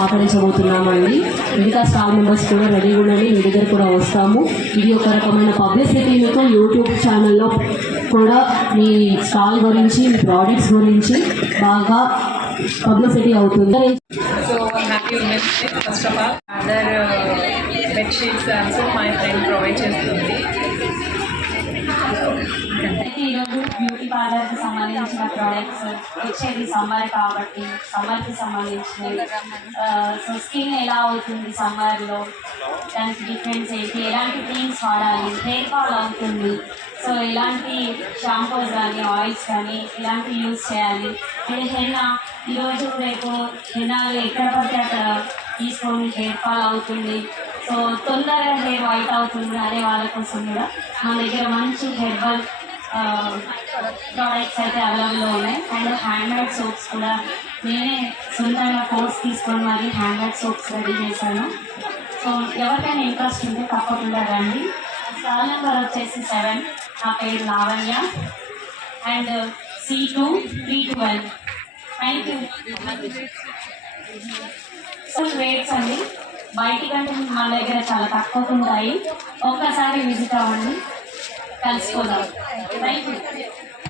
మాట్లాడించబోతున్నామండి. మిగతా staff members కూడా రెడీగా ఉండండి, మీ దగ్గర కూడా వస్తాము. ఇది ఒక రకమైన పబ్లిసిటీతో యూట్యూబ్ ఛానల్లో కూడా మీ స్టాల్ గురించి, మీ ప్రోడక్ట్స్ గురించి బాగా పబ్లిసిటీ అవుతుంది. So happy Women's Day. First of all, other bed sheets also my friend provide చేస్తుంది. ఈరోజు బ్యూటీ పార్లర్కి సంబంధించిన ప్రోడక్ట్స్ వచ్చేది సమ్మర్ కాబట్టి సమ్మర్కి సంబంధించినవి. సో స్కిన్ ఎలా అవుతుంది సమ్మర్లో, దానికి డిఫరెన్స్ ఏంటి, ఎలాంటి క్రీమ్స్ వాడాలి, హెయిర్ ఫాల్ అవుతుంది, సో ఎలాంటి షాంపూస్ కానీ ఆయిల్స్ కానీ ఇలాంటివి యూజ్ చేయాలి. అండ్ హెన్నా ఈరోజు రేపు హెన్నాలు ఎక్కడ పడితే అక్కడ తీసుకొని హెయిర్ ఫాల్ అవుతుంది, సో తొందరగా హెయిర్ వైట్ అవుతుంది అనే వాళ్ళ కోసం కూడా మన దగ్గర మంచి హెర్బల్ ప్రోడక్ట్స్ అయితే అవైలబుల్లో ఉన్నాయి. అండ్ హ్యాండ్మేడ్ సోప్స్ కూడా నేనే సొంతంగా కోర్స్ తీసుకొని మరి హ్యాండ్మేడ్ సోప్స్ రెడీ చేశాను. సో ఎవరికైనా ఇంట్రెస్ట్ ఉంటే తప్పకుండా రండి. స్టాల్ నెంబర్ వచ్చేసి 7. నా పేరు Lavanya and C2312. Thank you. Rates అండి బయటి కంటే మన దగ్గర చాలా తక్కువగా ఉంటాయి. ఒక్కసారి విజిట్ అవ్వండి, కలుసుకోదాం. Thank you.